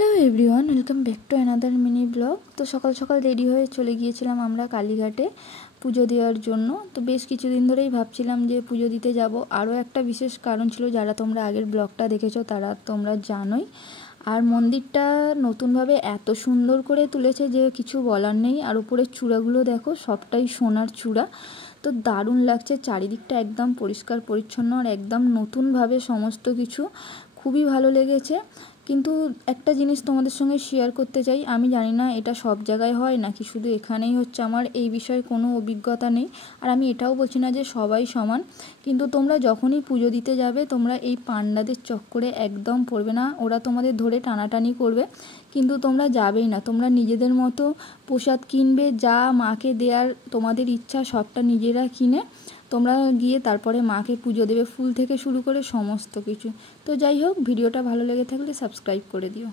Hello everyone, welcome back to another mini blog. তো সকাল সকাল রেডি হয়ে চলে গিয়েছিলাম আমরা কালীঘাটে পুজো দেওয়ার জন্য। তো বেশ কিছুদিন ধরেই ভাবছিলাম যে পুজো দিতে যাব। আরও একটা বিশেষ কারণ ছিল, যারা তোমরা আগের ব্লগটা দেখেছো তারা তোমরা জানোই। আর মন্দিরটা নতুনভাবে এত সুন্দর করে তুলেছে যে কিছু বলার নেই। আর উপরের চূড়াগুলো দেখো, সবটাই সোনার চূড়া। তো দারুণ লাগছে, চারিদিকটা একদম পরিষ্কার পরিচ্ছন্ন আর একদম নতুনভাবে সমস্ত কিছু, খুবই ভালো লেগেছে। কিন্তু একটা জিনিস তোমাদের সঙ্গে শেয়ার করতে চাই, আমি জানি না এটা সব জায়গায় হয় নাকি শুধু এখানেই হচ্ছে, আমার এই বিষয়ে কোনো অভিজ্ঞতা নেই। আর আমি এটাও বলছি না যে সবাই সমান, কিন্তু তোমরা যখনই পুজো দিতে যাবে তোমরা এই পান্ডাদের চক্করে একদম পড়বে না। ওরা তোমাদের ধরে টানাটানি করবে, কিন্তু তোমরা যাবেই না। তোমরা নিজেদের মতো প্রসাদ কিনবে, যা মাকে দেওয়ার তোমাদের ইচ্ছা সবটা নিজেরা কিনে তোমরা গিয়ে তারপরে মাকে পুজো দেবে, ফুল থেকে শুরু করে সমস্ত কিছু। তো যাই হোক, ভিডিওটা ভালো লেগে থাকলে সাবস্ক্রাইব করে দিও।